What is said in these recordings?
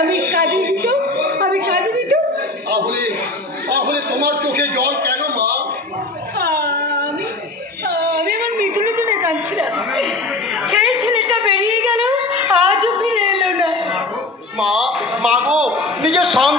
আমি কাঁদিয়ে দিত আমি কাঁদিয়ে দিত। তাহলে তাহলে তোমার চোখে জল কেন মা? আমি আমি আমার মিতুলের জন্য কাঁদছিলাম। ছেলে ছেলেটা বেরিয়ে গেল আজও ফিরে এলো না। মা মা গো নিজের সঙ্গে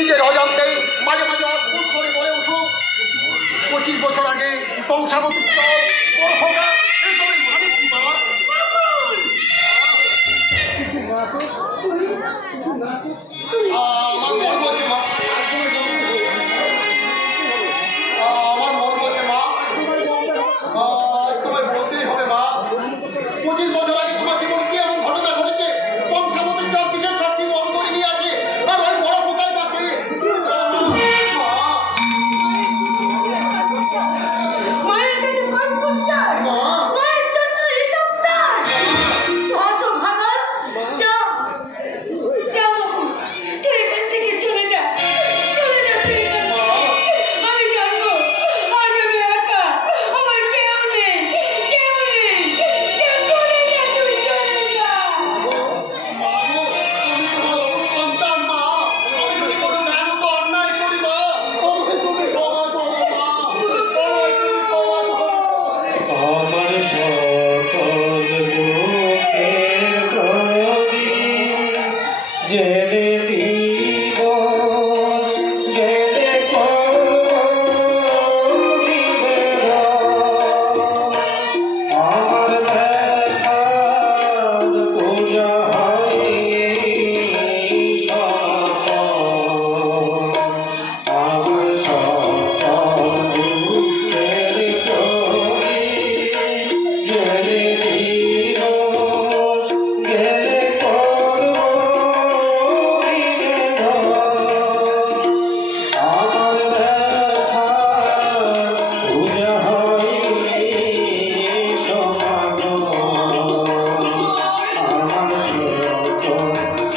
নিজের অজান্তেই মাঝে মাঝে অদ্ভুত করে বলে উঠুক। পঁচিশ বছর আগে সংসার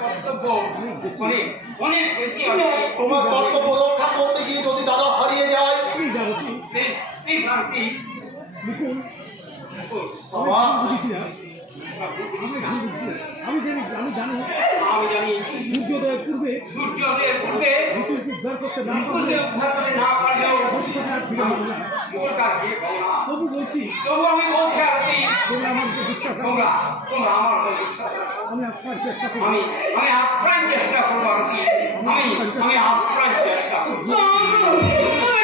কর্তব্য তোমার কর্তব্য রক্ষা করতে গিয়ে যদি দাদা হারিয়ে যায়। প্লিজ আরতি। বাবা। আমি জানি আমি জানি আমি জানি সূর্যোদয়ের পূর্বে সূর্যোদয়ের পূর্বে বিপুল উদ্ধার করতে না পারলে উদ্ধার করতে না পারলেও তবু বলছি তবু আমি বলছি তোমরা আমাকে বিশ্বাস আপনার চেষ্টা করব আমি আপনার চেষ্টা করব। আমি আপনার চেষ্টা করব